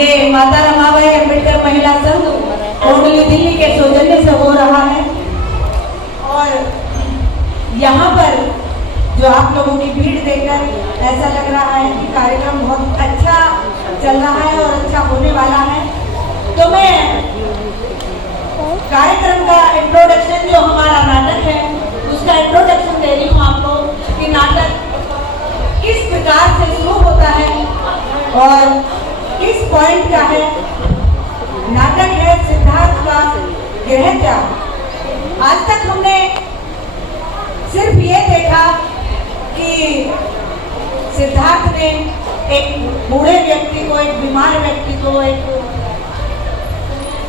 ये माता रमाबाई अम्बेडकर महिला संघ कोटली दिल्ली के सौजन्य से हो रहा है। और यहाँ पर जो आप लोगों की भीड़ देखकर ऐसा लग रहा है कि कार्यक्रम बहुत अच्छा चल रहा है और अच्छा होने वाला है। तो मैं कार्यक्रम का इंट्रोडक्शन, जो हमारा नाटक है उसका इंट्रोडक्शन दे रही हूँ आपको कि नाटक किस प्रकार से शुरू होता है और किस पॉइंट का है। नाटक है सिद्धार्थ का गृह त्याग। आज तक हमने सिर्फ ये देखा कि सिद्धार्थ ने एक बूढ़े व्यक्ति को, एक बीमार व्यक्ति को,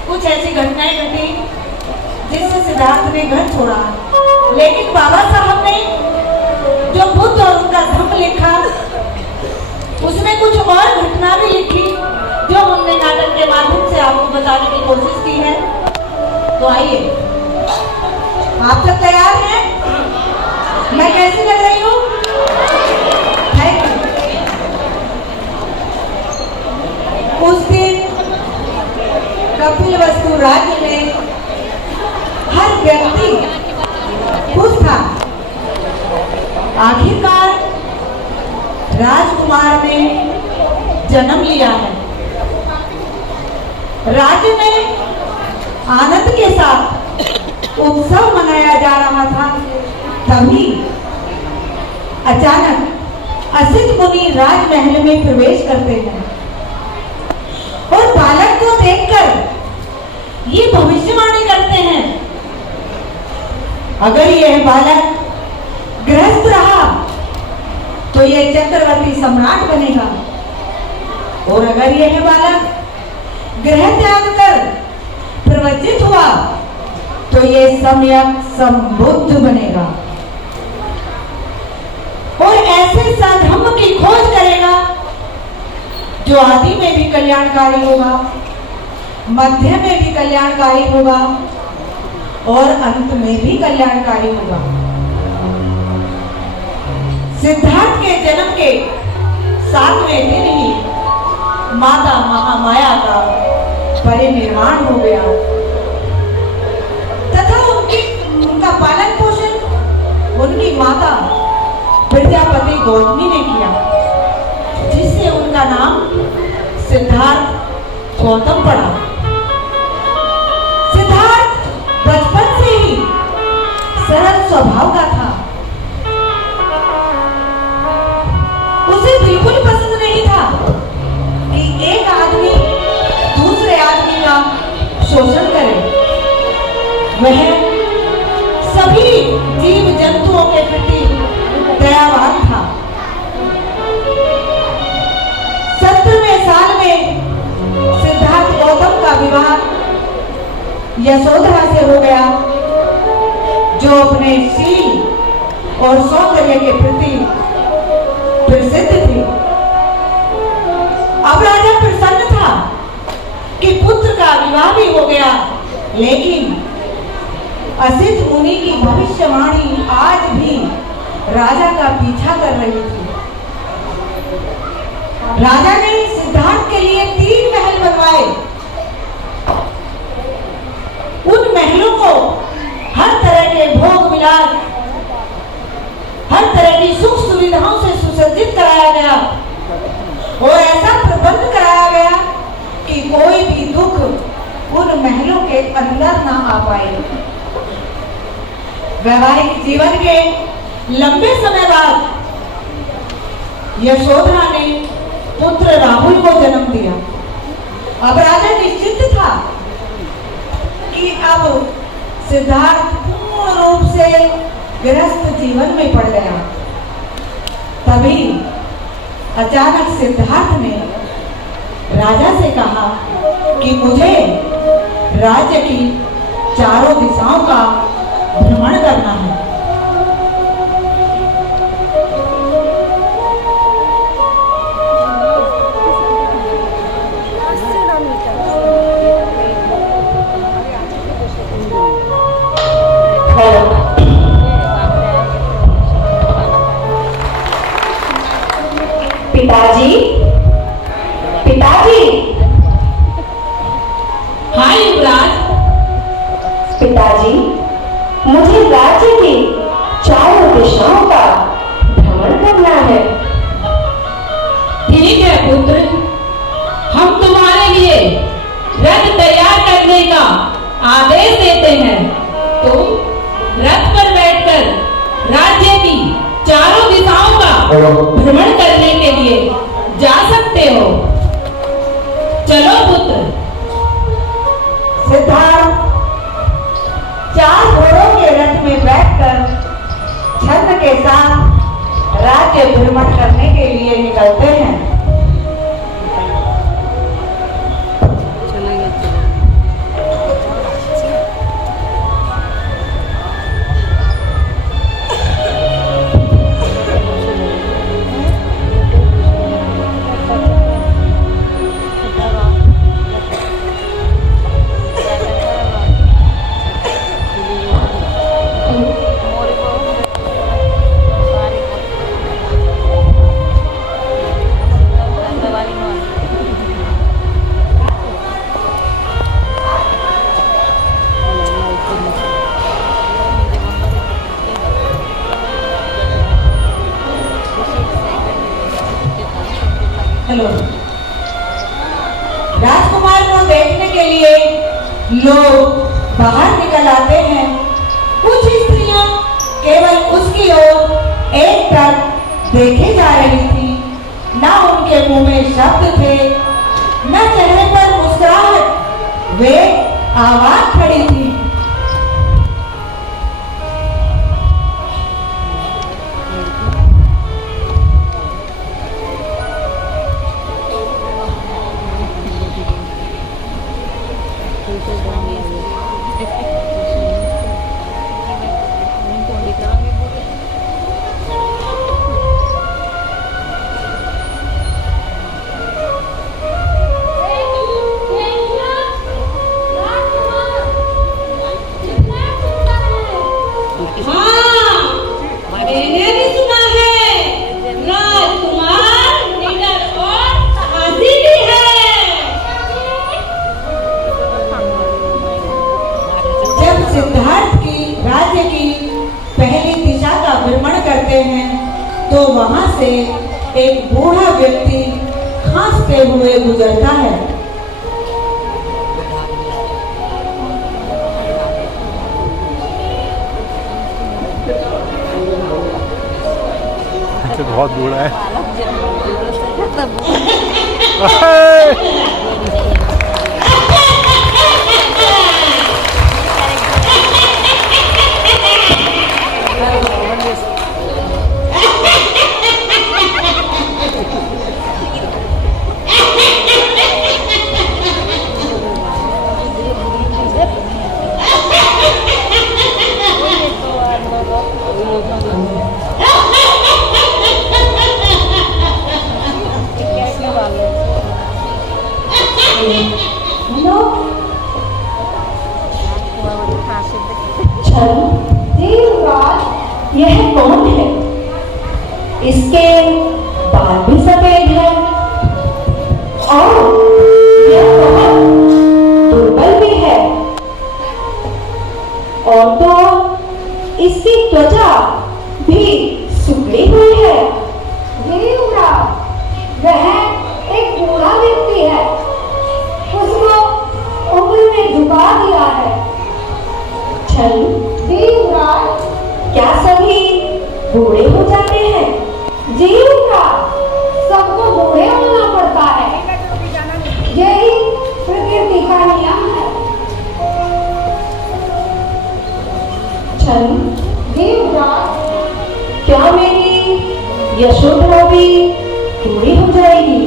कुछ ऐसी घटनाएं घटी जिससे सिद्धार्थ ने घर छोड़ा। लेकिन बाबा साहब ने जो बुद्ध और उनका धम्म लिखा, उसमें कुछ और घटना भी लिखी जो हमने नाटक के माध्यम से आपको बताने की कोशिश की है। तो आइए, आप सब तैयार हैं? मैं कैसी लग रही हूँ? उस दिन कपिलवस्तु राज्य में हर व्यक्ति खुश था। आखिरकार राजकुमार ने जन्म लिया है। राज्य में आनंद के साथ उत्सव मनाया जा रहा था। तभी अचानक असित मुनि राजमहल में प्रवेश करते हैं और बालक को देखकर ये भविष्यवाणी करते हैं, अगर यह बालक गृहस्थ रहा तो यह चक्रवर्ती सम्राट बनेगा, और अगर यह बालक गृह त्याग कर प्रवचित हुआ तो यह सम्यक संबुद्ध बनेगा और ऐसे साधर्म की खोज करेगा जो आदि में भी कल्याणकारी होगा, मध्य में भी कल्याणकारी होगा और अंत में भी कल्याणकारी होगा। सिद्धार्थ के जन्म के 7वें दिन ही माता महामाया का परिनिर्वाण हो गया तथा उनका पालन पोषण उनकी माता प्रजापति गौतमी ने किया, जिससे उनका नाम सिद्धार्थ गौतम पड़ा। सिद्धार्थ बचपन से ही सरल स्वभाव का था। उसे बिल्कुल पसंद नहीं था कि एक आदमी दूसरे आदमी का शोषण करे। वह सभी जीव जंतुओं के प्रति दयावान था। 70वें साल में सिद्धार्थ गौतम का विवाह यशोधरा से हो गया, जो अपने शील और सौंदर्य के प्रति प्रसिद्ध थी। अब राजा प्रसन्न था कि पुत्र का विवाह भी हो गया, लेकिन असित मुनि की भविष्यवाणी आज भी राजा का पीछा कर रही थी। राजा ने सिद्धार्थ के लिए 3 महल बनवाए। उन महलों को हर तरह के भोग विलास, हर तरह की सुख सुविधाओं से सुसज्जित कराया गया और ऐसा प्रबंध कराया गया कि कोई भी दुख उन महलों के अंदर ना आ पाए। वैवाहिक जीवन के लंबे समय बाद यशोधरा ने पुत्र राहुल को जन्म दिया। अब राजा निश्चित था कि अब सिद्धार्थ पूर्ण रूप से गृहस्थ जीवन में पड़ गया। तभी अचानक सिद्धार्थ ने राजा से कहा कि मुझे राज्य की चारों दिशाओं का भ्रमण करना है। पिताजी, पिताजी, पुत्र सिद्धार्थ 4 घोड़ों के रथ में बैठकर छद्म के साथ राज्य भ्रमण करने के लिए निकलते हैं। हेलो। राजकुमार को देखने के लिए लोग बाहर निकल आते हैं। कुछ स्त्रियां केवल उसकी ओर एकटक देखे जा रही थी। ना उनके मुंह में शब्द थे, न चेहरे पर मुस्कुराहट। वे आवाज खड़ी थी। सिद्धार्थ की राज्य की पहली दिशा का भ्रमण करते हैं तो वहां से एक बूढ़ा व्यक्ति खांसते हुए गुजरता है। तो बहुत बूढ़ा है। यह कौन है? इसके बाल भी सफेद है और यह बहुत दुर्बल भी है। और तो इसकी त्वचा भी सुखड़ी हुई है। वह एक बूढ़ा व्यक्ति है। उसको उम्र में झुका दिया है। छल देवराज, क्या सभी बूढ़े हो जाते हैं? जीवरा, सबको बूढ़े होना पड़ता है। यही प्रकृति का नियम है। छल देवराज, क्या मेरी यशोधरा भी बूढ़ी हो जाएगी?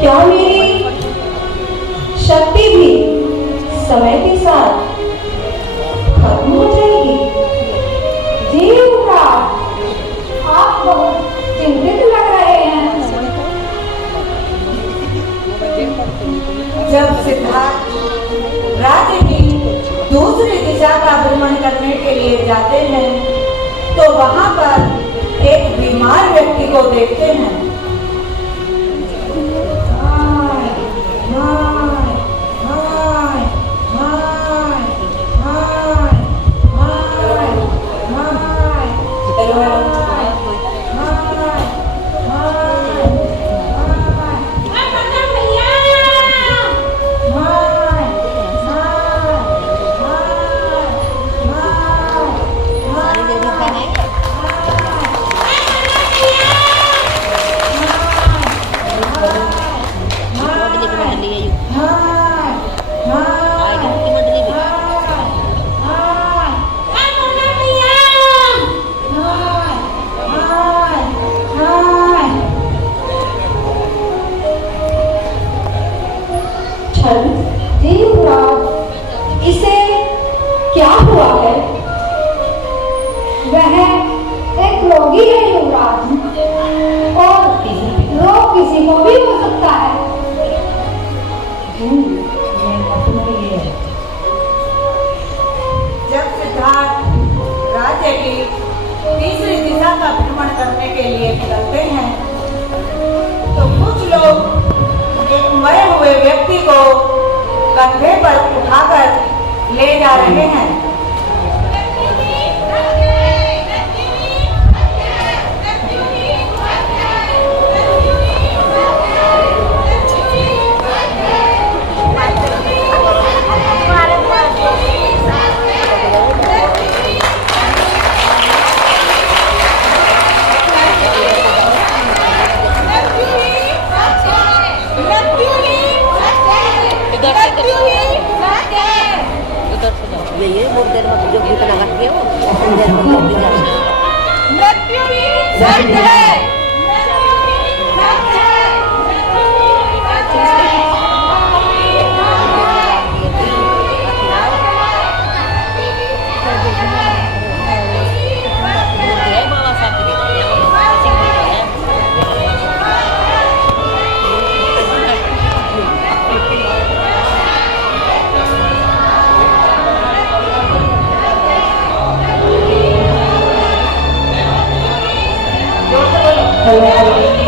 क्या मेरी शक्ति भी समय के साथ खत्म हो जाएगी? जीवराज, आप बहुत चिंतित लग रहे हैं। जब सिद्धार्थ राज्य की दूसरी दिशा का भ्रमण करने के लिए जाते हैं तो वहां पर एक बीमार व्यक्ति को देखते हैं। छल जी युवराज, इसे क्या हुआ है? वह एक रोगी है युवराज, और रोग किसी को भी हो सकता है। जब सिद्धार्थ राज्य की तीसरी दिशा का भ्रमण करने के लिए निकलते हैं तो कुछ लोग एक मरे हुए व्यक्ति को कंधे पर उठाकर ले जा रहे हैं। ये बहुत देर में जो गीत लगा के हो देर में मृत्यु ही सत्य है।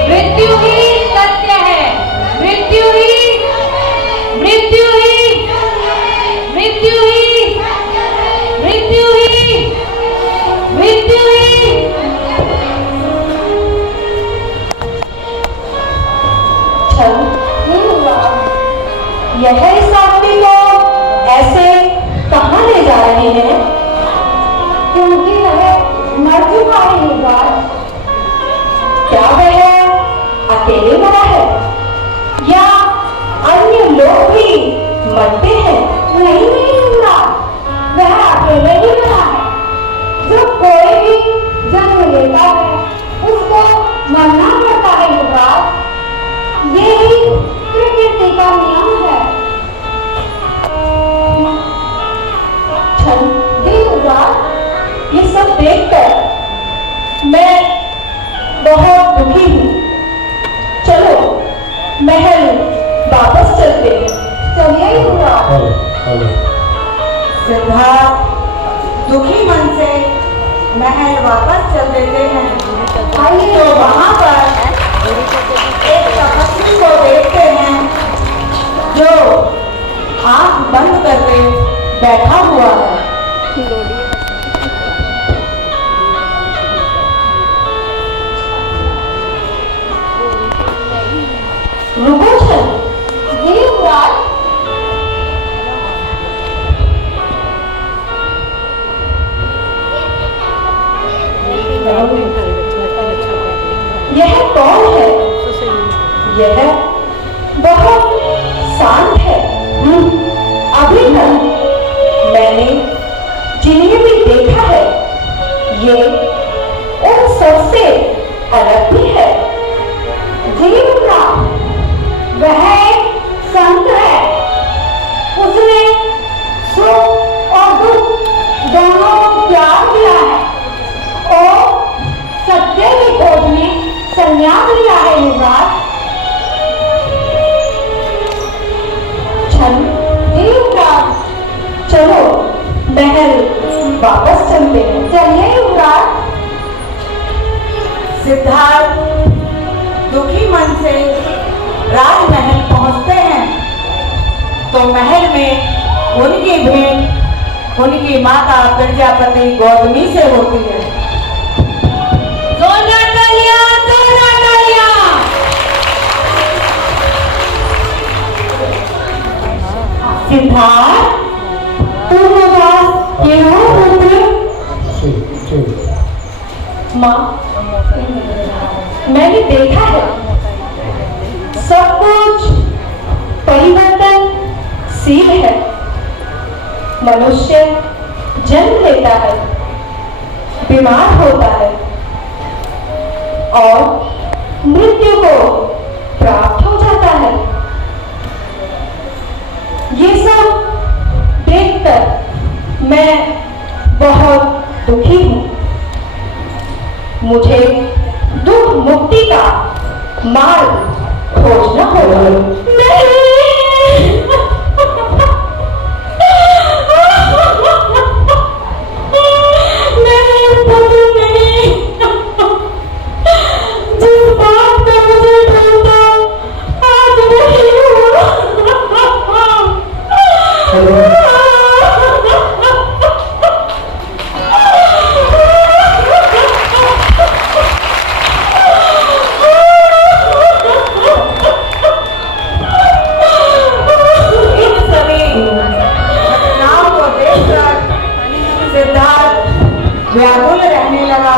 मृत्यु ही सत्य है, मृत्यु ही, मृत्यु ही, मृत्यु ही, मृत्यु ही, मृत्यु ही। छल यह इस आदमी को ऐसे कहाँ ले जा रहे हैं? क्योंकि वह मर चुका है युवराज। क्या वह अकेले मरा है या अन्य लोग भी मरते हैं? नहीं नहीं युवराज, वह अकेले ही मरा है। जब कोई भी जन्म लेता है उसको मरना पड़ता है युवराज, यही प्रकृति का नियम है। छल युवराज, ये सब देखकर मैं बहुत दुखी हूँ। चलो महल वापस चलते हैं। चलिए युवराज। सिद्धार्थ दुखी मन से महल वापस चल देते हैं। तो वहाँ पर एक तपस्वी को देखते हैं जो आंख बंद करके बैठा हुआ है। यह कौन है? यह बहुत शांत है। अभी तक मैंने जिन्हें भी देखा है ये उन सबसे अलग भी है। जीवरा वह एक संत है। उसने सुख और दुख दोनों को त्याग दिया है और सत्य की खोज में संन्यास लिया है युवराज। युवराज चलो महल वापस चलते हैं। चलिए युवराज। सिद्धार्थ दुखी मन से राजमहल पहुंचते हैं तो महल में उनकी भेंट उनकी माता प्रजापति गौतमी से होती है। सिद्धार्थ तुम ये हो पुत्र? माँ मैंने देखा है सब कुछ परिवर्तनशील है। मनुष्य जन्म लेता है, बीमार होता है और मृत्यु को प्राप्त हो जाता है। ये सब देखकर मैं बहुत दुखी हूँ। मुझे दुख मुक्ति का मार्ग खोजना होगा। नहीं व्याकुल रहने लगा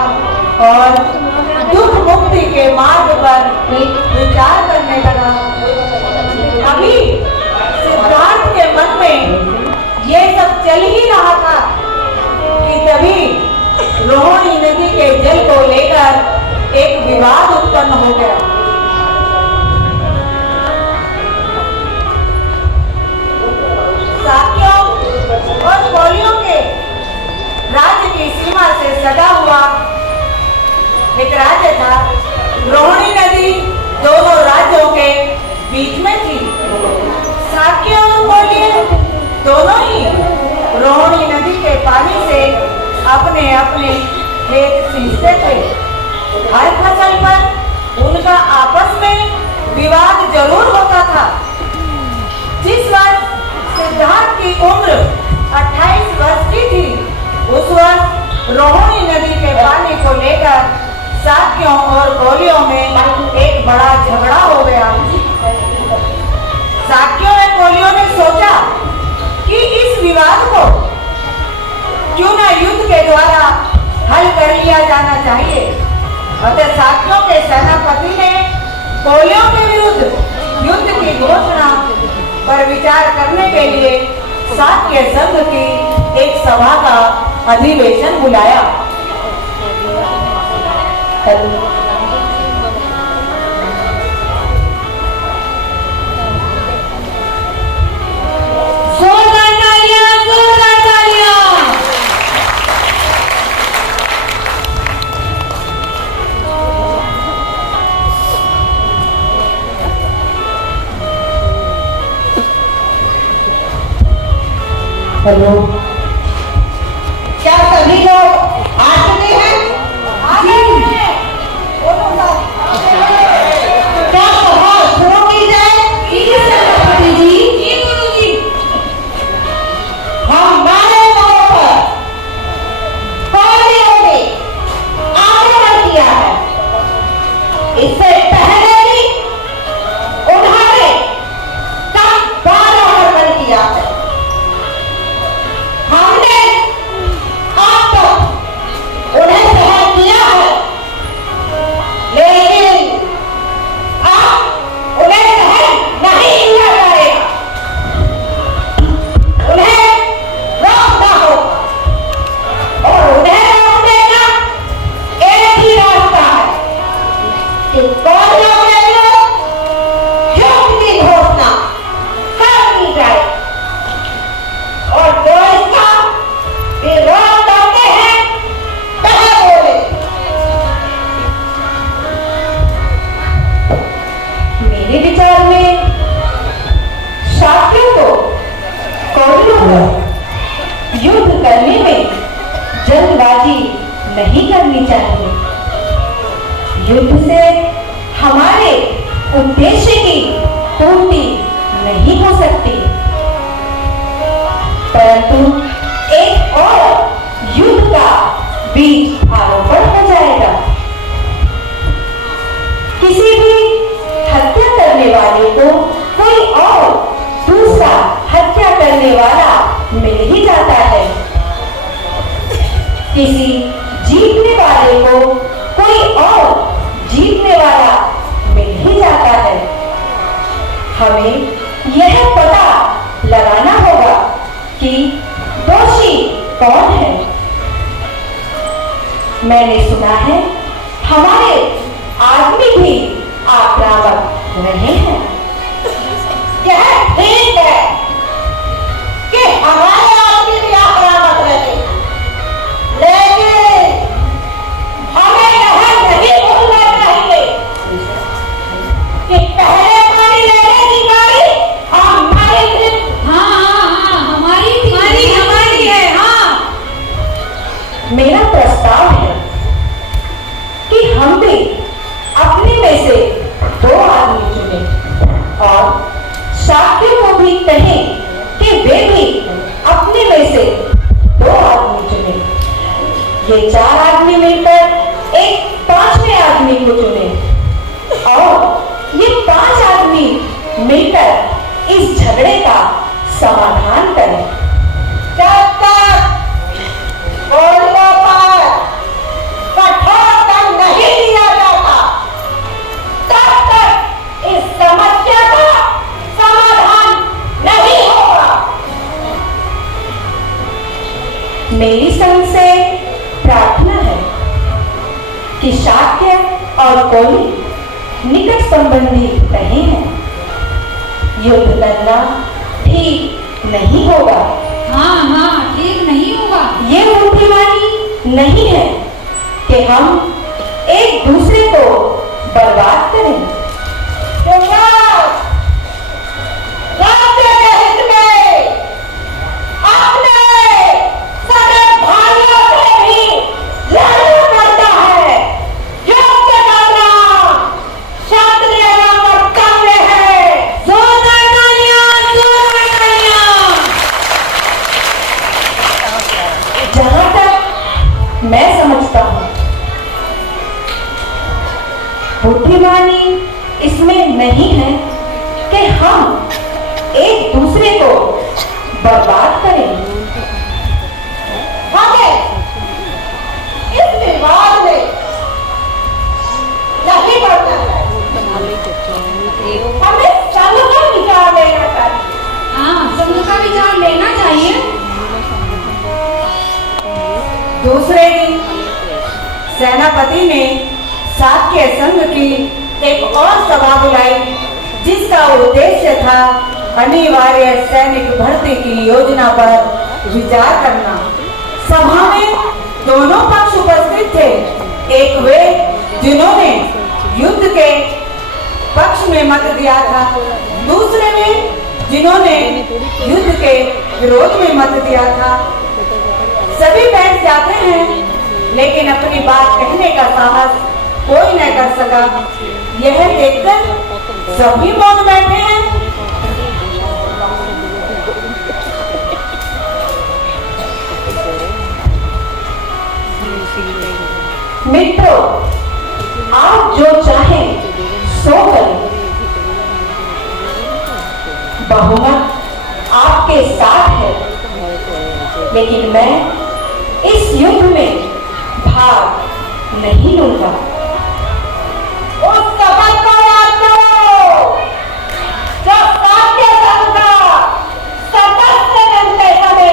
और दुख मुक्ति के मार्ग पर विचार करने लगा। अभी सिद्धार्थ के मन में ये सब चल ही रहा था कि तभी रोहिणी नदी के जल को लेकर एक विवाद उत्पन्न हो गया। साक्यों और कौलियों के राज्य की सीमा से सटा हुआ एक राज्य था। रोहिणी नदी दोनों राज्यों के बीच में थी। साक्य और कौलिय दोनों ही रोहिणी नदी के पानी से अपने अपने खेत सींचते थे। हर फसल पर उनका आपस में विवाद जरूर होता था। जिस वर्ष सिद्धार्थ की उम्र 28 वर्ष की थी, उस वर्ष रोहिणी नदी के पानी को लेकर साक्यों और कौलियों में एक बड़ा झगड़ा हो गया। साक्यों और कौलियों ने सोचा कि इस विवाद को क्यों न युद्ध के द्वारा हल कर लिया जाना चाहिए। अतः साक्यों के सेनापति ने कौलियों के विरुद्ध युद्ध की घोषणा पर विचार करने के लिए साक्य संघ की एक सभा का अधिवेशन बुलाया। जोरदार तालियां, जोरदार तालियां। हेलो, क्या सभी लोग आ चुके हैं? क्या सभा शुरू की जाए? हमारे तौर पर कौलियों ने आक्रमण किया है। इससे पहले भी उन्होंने कई बार आक्रमण किया है। हमने अब तक उन्हें सहन किया है, लेकिन अब उन्हें सहन नहीं किया जाएगा। उन्हें रोकना होगा और उन्हें रोकने का एक ही रास्ता है कि कौलियों के लोग युद्ध की घोषणा कर दी जाए। और जो इसका विरोध करते हैं वह बोले। मेरे विचार में साक्यों को कौलियों को युद्ध करने में जल्दबाजी नहीं करनी चाहिए। युद्ध से हमारे उद्देश्य की पूर्ति नहीं हो सकती, परंतु एक और युद्ध का बीज आरोपण हो जाएगा। किसी भी हत्या करने वाले को कोई और दूसरा हत्या करने वाला मिल ही जाता है। किसी जीतने वाले को कोई और जीतने वाला मिल ही जाता है। हमें यह पता लगाना होगा कि दोषी कौन है। मैंने सुना है हमारे आदमी भी आक्रामक रहे हैं। यह ठीक है, ये 4 आदमी मिलकर एक 5वें आदमी को चुने और ये 5 आदमी मिलकर इस झगड़े का समाधान करें। जब तक गोलियों पर कठोर दंड नहीं दिया जाता, तब तक इस समस्या का समाधान नहीं होगा। मेरी संघ से प्रार्थना है कि शाक्य और कोली निकट संबंधी रहे हैं। युद्ध करना ठीक नहीं होगा। हाँ, ठीक नहीं होगा। ये बुद्धिमानी नहीं है कि हम एक दूसरे को बर्बाद करें। राज्य के हित में अपने सगे भाइयों से भी लड़ना पड़ता है। युद्ध करना क्षत्रिय का कर्तव्य है। जोरदार तालियां, जोरदार तालियां। जहां तक मैं समझता हूं, बुद्धिमानी इसमें नहीं है कि हम एक दूसरे को बर्बाद करें। हमें इस विवाद में नहीं बढ़ना है। हमें संघ का विचार लेना चाहिए। हाँ, संघ का विचार लेना चाहिए। दूसरे दिन सेनापति ने शाक्य संघ की एक और सभा बुलाई, जिसका उद्देश्य था अनिवार्य सैनिक भर्ती की योजना पर विचार करना। सभा में दोनों पक्ष उपस्थित थे। एक वे जिन्होंने युद्ध के पक्ष में मत दिया था, दूसरे वे जिन्होंने युद्ध के विरोध में मत दिया था। सभी बैठ जाते हैं, लेकिन अपनी बात कहने का साहस कोई न कर सका। यह देखकर सभी मौन बैठे हैं। मित्रों, आप जो चाहें सो करें। बहुमत आपके साथ है, लेकिन मैं इस युद्ध में भाग नहीं लूंगा। उस सफल को याद करो जो शाक्य संघ का सदस्य बनते समय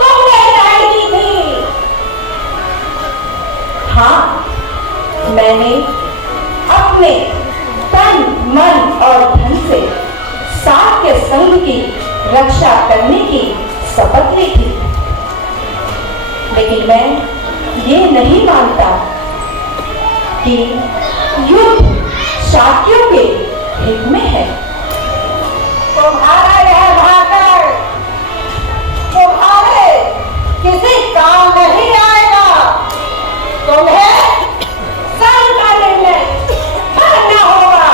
तुमने लड़ाई की थी। हाँ, मैंने अपने तन, मन और धन से शाक्य संघ की रक्षा करने की शपथ ली थी, लेकिन मैं ये नहीं मानता कि युद्ध शाक्यों के हित में है। तुम्हारा यह भाकर तुम्हारे किसी काम नहीं आएगा। तुम्हें संघ का निर्णय करना होगा।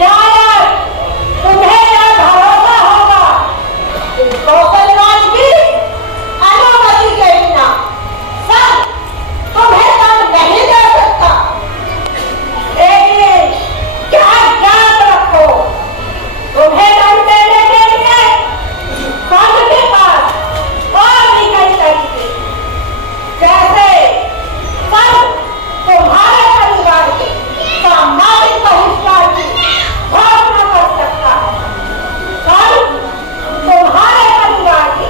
शायद तुम्हें यह भरोसा होगा कि कौशलराज की अनुमति के बिना संघ तुम्हें दंड नहीं दे सकता। लेकिन क्या याद रखो, तुम्हें दंड देने के लिए संघ के पास और भी कई तरीके, जैसे संघ तुम्हारे परिवार के सामाजिक बहिष्कार की घोषणा कर सकता है। संघ तुम्हारे परिवार के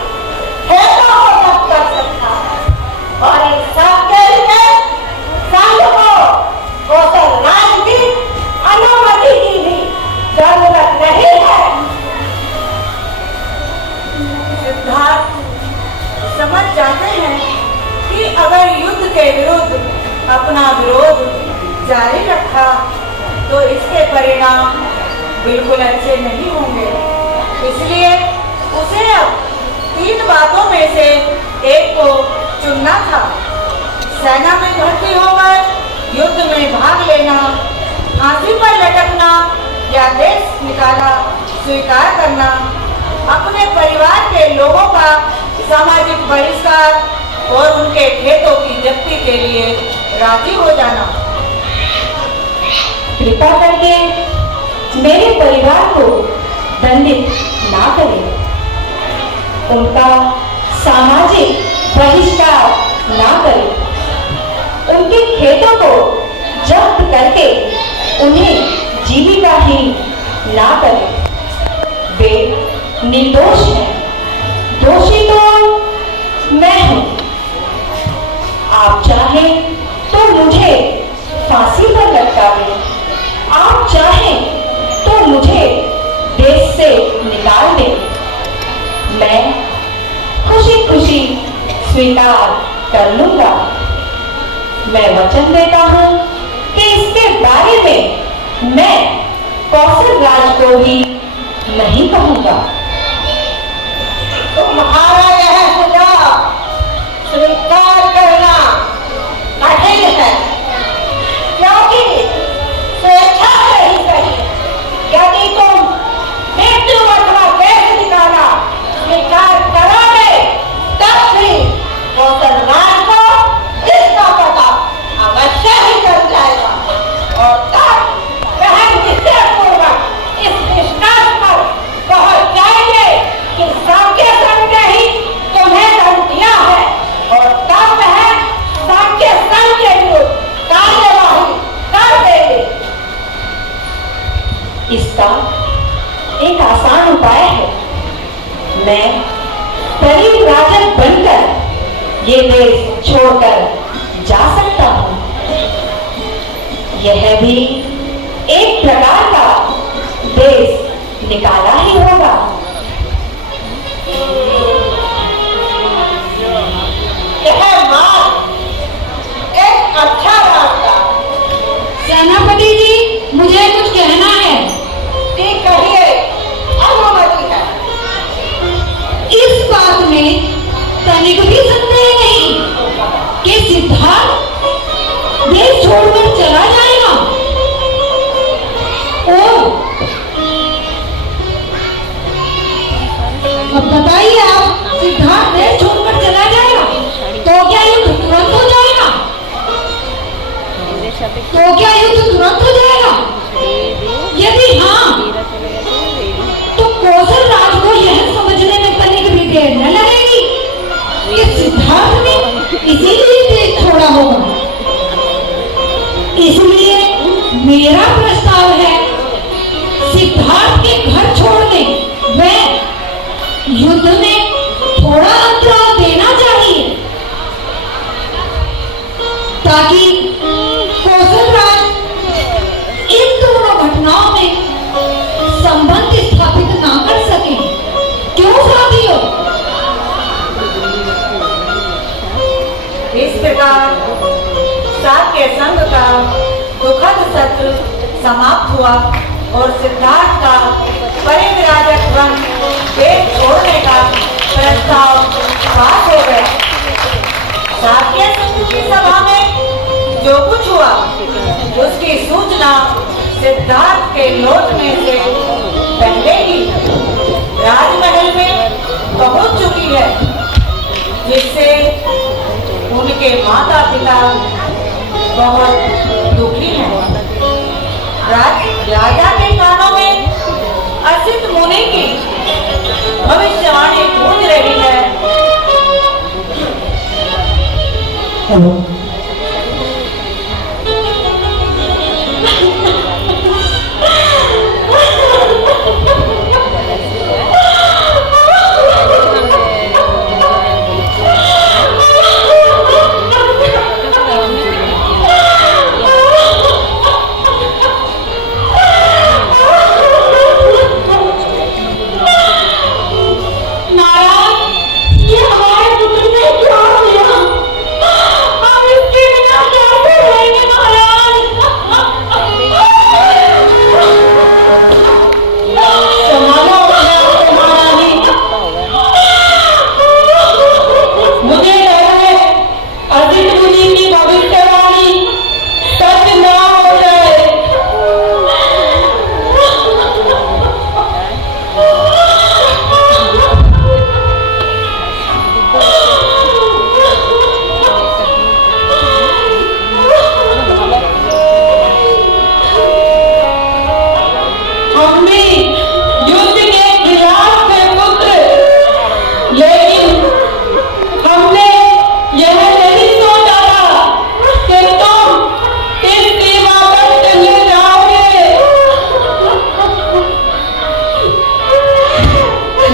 खेतों को जब्त कर सकता है और इन सब के लिए संघ को कौशलराज की अनुमति की भी जरूरत नहीं है। सिद्धार्थ समझ जाते हैं कि अगर युद्ध के विरुद्ध अपना विरोध जारी रखा तो इसके परिणाम बिल्कुल अच्छे नहीं होंगे। इसलिए उसे अब 3 बातों में से एक को चुनना था। सेना में भर्ती होकर युद्ध में भाग लेना, फांसी पर लटकना या देश निकाला स्वीकार करना, अपने परिवार के लोगों का सामाजिक बहिष्कार और उनके खेतों की जप्ती के लिए राजी हो जाना। कृपा करके मेरे परिवार को दंडित ना करें, उनका सामाजिक बहिष्कार ना करें, उनके खेतों को जब्त करके उन्हें जीविकाहीन ना करें। वे निर्दोष हैं, दोषी तो मैं हूं। आप चाहें तो मुझे फांसी पर लटका दें, आप चाहें तो मुझे देश से निकाल दें। मैं खुशी खुशी स्वीकार कर लूंगा। मैं वचन देता हूं कि इसके बारे में मैं कौशल राज को भी नहीं कहूंगा। तुम्हारा यह सुझाव स्वीकार करना कठिन है, क्योंकि स्वेच्छा से ही सही यदि तुम मृत्यु अथवा देश निकाला स्वीकार करोगे, तब भी कौशल राज को इसका पता अवश्य ही चल जाएगा और तब वह निश्चयपूर्वक इस निष्कर्ष पर पहुंच जाएंगे कि सांख्य संघ ने ही तुम्हें दंड दिया है और तब वह सांख्य संघ के विरुद्ध कार्यवाही कर देंगे। इसका एक आसान उपाय है। मैं परिव्राजक बनकर ये देश छोड़कर जा सकता हूं। यह भी एक प्रकार का देश निकाला ही होगा। यह मार्ग एक अच्छा रास्ता। सेनापति जी, मुझे कुछ कहना है। ठीक कहिए, अनुमति है। इस बात में तनिक भी संदेह नहीं कि सिद्धार्थ देश छोड़कर चला जाएगा और अब बताइए आप, सिद्धार्थ देश छोड़कर चला जाएगा तो क्या युद्ध तुरंत हो जाएगा? तो क्या युद्ध तुरंत हो जाएगा? यदि हाँ, तो कौशल राज को यह समझने में तनिक भी देर न लगेगी कि सिद्धार्थ ने इसीलिए देश छोड़ा होगा। इसलिए मेरा प्रस्ताव है, सिद्धार्थ के घर छोड़ने व युद्ध में थोड़ा अंतराल देना चाहिए ताकि कौशल राज इन दोनों घटनाओं में संबंध स्थापित ना कर सके। क्यों साथियों? इस प्रकार शाक्य संघ का दुखद सत्र समाप्त हुआ और सिद्धार्थ का परिव्राजक बन देश छोड़ने का प्रस्ताव पास हो गया। शाक्य संघ की सभा में जो कुछ हुआ उसकी सूचना सिद्धार्थ के लौटने से पहले ही राजमहल में पहुंच चुकी है, जिससे उनके माता पिता बहुत दुखी हैं। राजा के कानों में असित मुनि की भविष्यवाणी गूंज रही है।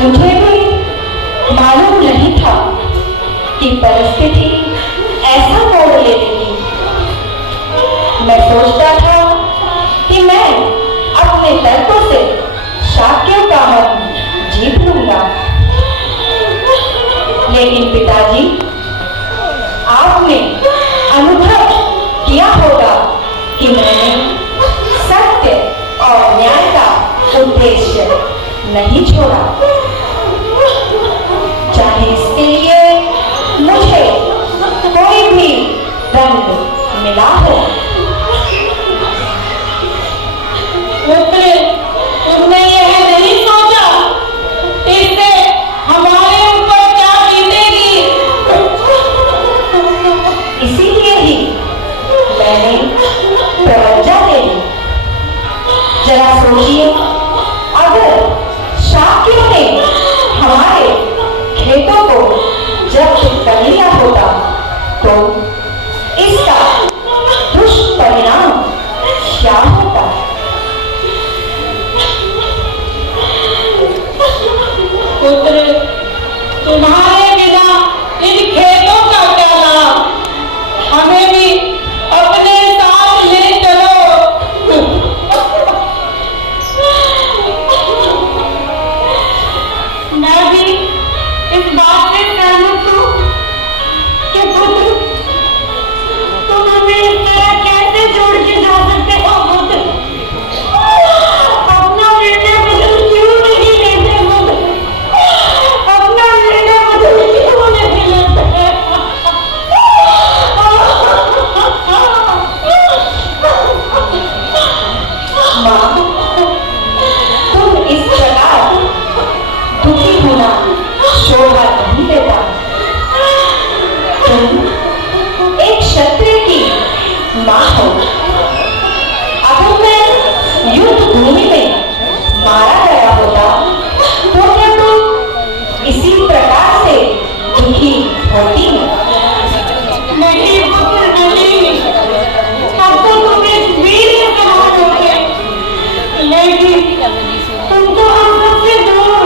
मुझे भी मालूम नहीं था कि परिस्थिति ऐसा मोड़ ले लेगी। मैं सोचता था कि मैं अपने तर्कों से शाक्यों का मन जीत लूंगा, लेकिन पिताजी आपने अनुभव किया होगा कि मैंने सत्य और न्याय का उद्देश्य नहीं छोड़ा, चाहे इसके लिए मुझे कोई भी दंड मिला हो। पुत्र, तुमने यह नहीं सोचा इससे हमारे ऊपर क्या बीतेगी? इसीलिए ही मैंने प्रवज्जा दे दी। जरा सोचिए, अगर शाक्यों ने हमारे खेतों को जब्त कर लिया होता तो इसका दुष्परिणाम क्या होता? पुत्र, तुम्हारे बिना इन खेतों का क्या लाभ? हमें भी अपने साथ ले चलो। मैं भी इस बात से सहमत हूँ कि पुत्र, तुम हमें इस तरह कैसे छोड़ के जा सकते हो? पुत्र, अपना निर्णय बदल क्यों नहीं लेते? पुत्र, अपना निर्णय बदल क्यों नहीं लेते? माँ, तुम इस प्रकार दुखी होना शोभा नहीं देता। तुम एक क्षत्रिय की माँ हो। अगर मैं युद्ध भूमि में मारा गया होता तो क्या तुम इसी प्रकार से दुखी होती? नहीं पुत्र, नहीं। अब तो तुम एक वीर के समान होगे, लेकिन तुमको हम सबसे दूर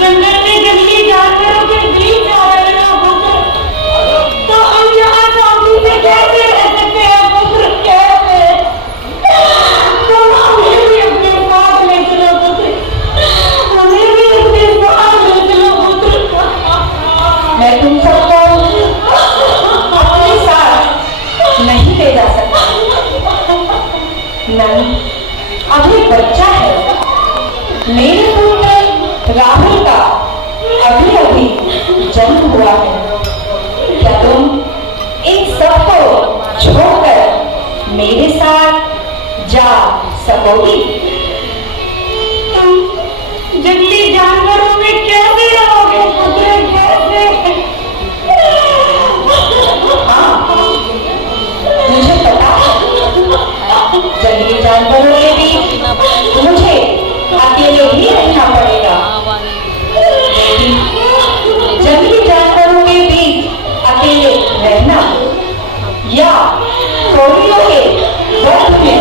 जंगल में जंगली जानवरों के बीच जा रहे हो पुत्र। तो हम यहाँ शांति से कैसे रह सकते हैं पुत्र? कैसे? तुम हमें भी अपने साथ ले चलो पुत्र, हमें भी अपने साथ ले चलो पुत्र। मैं तुम सबको अपने साथ नहीं ले जा सकता। नहीं, अभी बच्चा है। मेरे पुत्र राहुल का अभी अभी जन्म हुआ है। क्या तुम इन सबको छोड़कर मेरे साथ जा सकोगी? तुम जंगली जानवरों में कैसे रहोगे पुत्र? कैसे? हाँ, मुझे पता है। जंगली जानवरों के बीच मुझे अकेले ही रहना पड़ेगा, लेकिन जंगली जानवरों के बीच अकेले रहना या कोयलों के वध में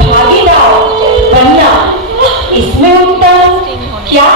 भागीदार बनना, इसमें उत्तम क्या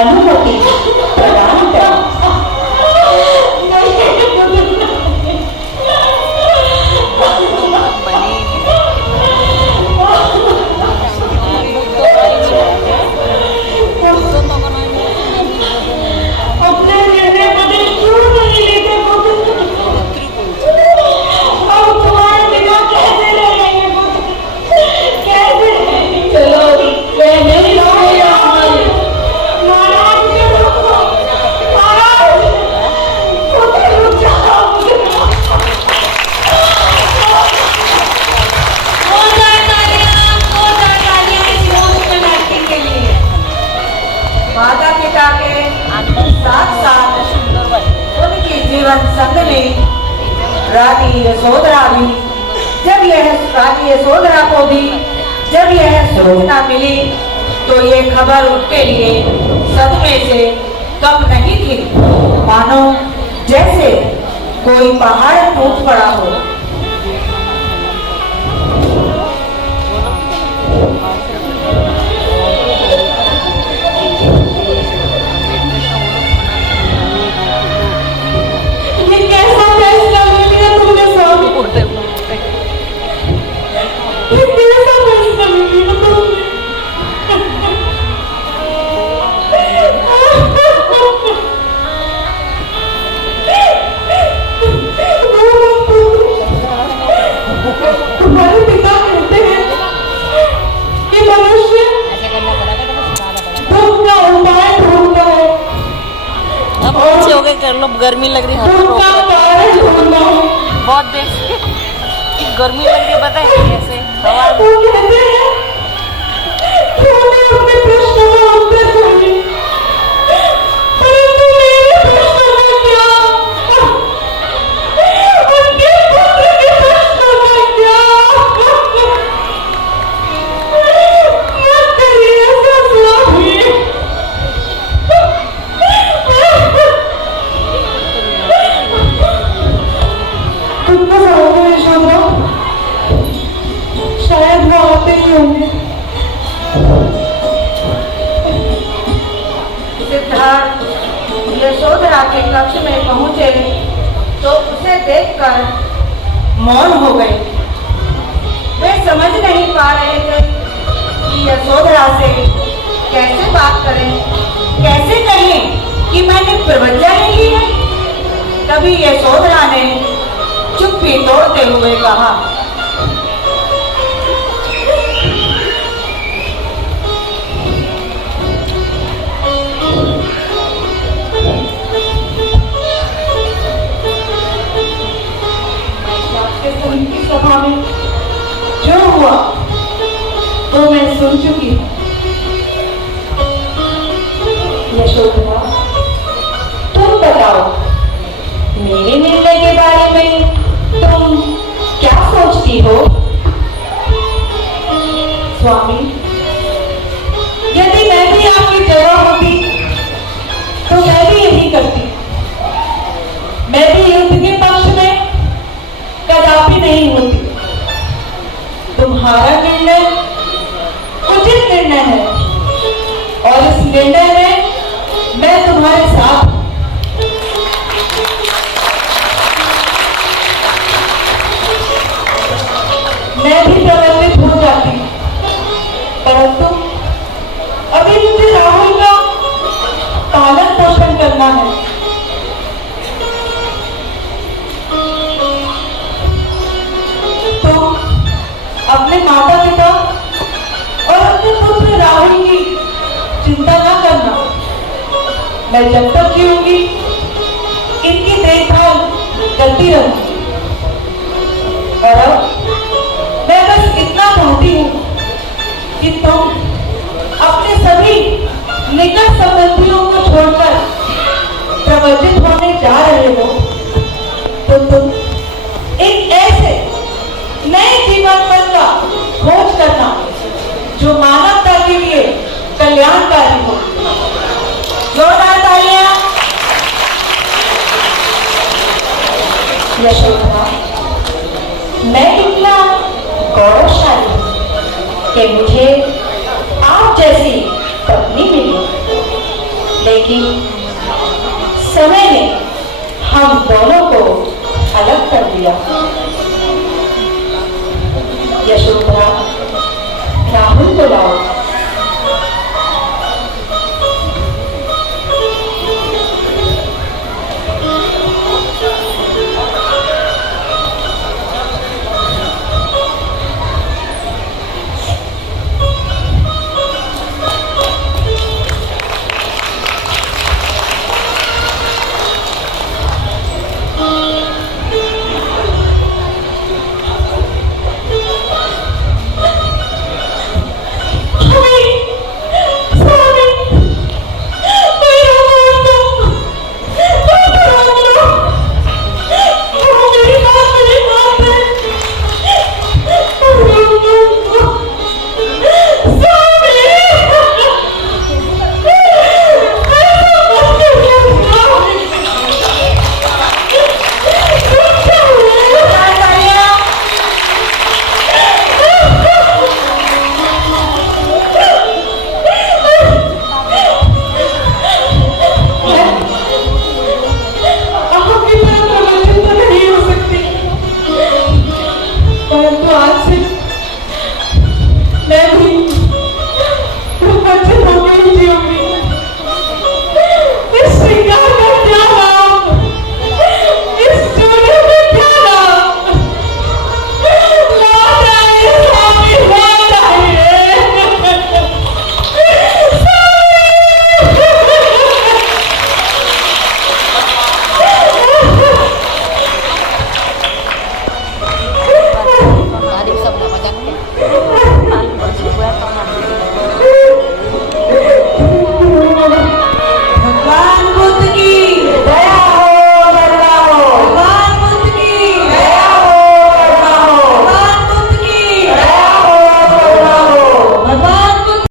अनुमति प्रदान करें। अपने निर्णय बदल क्यों नहीं लेते पुत्र? अब तुम्हारे बिना कैसे रहेंगे पुत्र? कैसे? चलो मैं नहीं रहूंगी हमारी। महाराज के रुको, महाराज पुत्र रुक जाओ। जोरदार तालियां इस इमोशनल एक्टिंग के लिए। माता पिता के साथ साथ उनके जीवन संग में रानी यशोधरा भी, जब यह रानी यशोधरा को भी जब यह सूचना मिली तो ये खबर उनके लिए सदमे से कम नहीं थी। मानो जैसे कोई पहाड़ टूट पड़ा हो। ये कैसा फैसला ले लिया तुमने स्वामी? ये कैसा फैसला ले लिया तुमने? तुम्हारे पिता कहते हैं कि मनुष्य दुख का उपाय ढूंढता है अब पीछे हो गए कर लो, गर्मी लग रही है। दुख का कारण ढूंढता है। बहुत देर से गर्मी लग रही है, पता है कैसे हवा वो कहते हैं कि उन्हें अपने प्रश्नों का उत्तर चाहिए, परंतु मेरे प्रश्नों का क्या? उनके पुत्र के प्रश्नों का क्या? मत करिए ऐसा स्वामी। तुमको समझ में यशोधरा, शायद वो आते ही होंगे। सिद्धार्थ यशोधरा के कक्ष में पहुंचे तो उसे देखकर मौन हो गए। वे समझ नहीं पा रहे थे कि यशोधरा से कैसे बात करें, कैसे कहें कि मैंने प्रवज्ञा नहीं ली है। तभी यशोधरा ने चुप्पी तोड़ते हुए कहा, उनकी सभा में जो हुआ वो मैं सुन चुकी हूँ। यशोधरा, तुम बताओ, मेरे निर्णय के बारे में तुम क्या सोचती हो? स्वामी, यदि मैं भी आपकी जगह होती तो मैं भी यही करती। मैं भी युद्ध के पक्ष में कदापि नहीं होती। तुम्हारा निर्णय उचित निर्णय है और इस निर्णय में मैं तुम्हारे साथ हूं। मैं भी प्रवृत्त हो जाती, परंतु अभी मुझे राहुल का पालन पोषण करना है। तो अपने माता पिता और अपने पुत्र राहुल की चिंता न करना। मैं जब तक जीऊंगी इनकी देखभाल करती रहूंगी। और अब मैं बस इतना चाहती हूँ कि तुम अपने सभी निकट संबंधियों को छोड़कर प्रवचित होने जा रहे हो, तो तुम एक ऐसे नए जीवन पथ का खोज करना जो मानवता के लिए कल्याणकारी हो। जोरदार तालियां। यशोधरा, मैं इतना गौरवशाली हूं कि मुझे आप जैसी पत्नी मिली। लेकिन समय ने हम दोनों को अलग कर दिया। यशोधरा, राहुल को लाओ। मैं भी बच्चे हो गई थी।